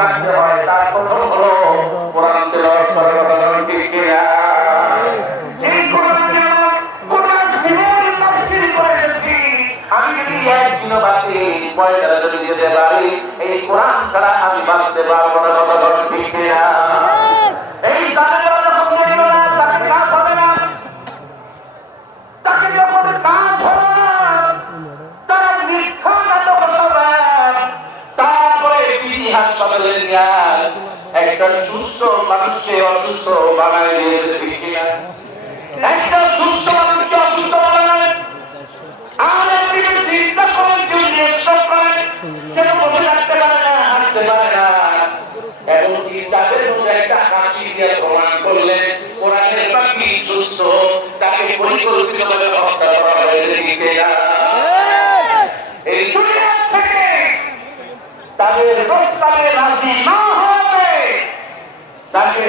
রাখতে হয় তার প্রথম হলো কোরআন তেলাওয়াত করার কথা ঠিক কিনা? এই কোরআন আমি যদি একদিনও বাঁচি পয়সা যদি দিতে পারি এই কোরআন ছাড়া আমি বাঁচতে পারবো না কথা ঠিক কিনা? এই তাকে কাজ হবে না, তাকে যখন কাজ হবে তারা মিথ্যা নাটক হবে, তারপরে হাসপাতালে একটা সুস্থ মানুষকে অসুস্থ বানায় দিয়েছে ঠিক কিনা? একটা সুস্থ মানুষকে অসুস্থ বানায় আর একদিকে চিন্তা করেন নিঃশ্বাস করেন কেন বসে থাকতে পারে না, হাসতে পারে না, এমনকি তাদের মধ্যে একটা হাসি দিয়ে প্রমাণ করলেন কোরআনের পাখি সুস্থ তাকে পরিকল্পিতভাবে হত্যা করা হয়েছে ঠিক কিনা? এই দুনিয়া থেকে তাদের প্রস্তাবে রাজি না হবে তাকে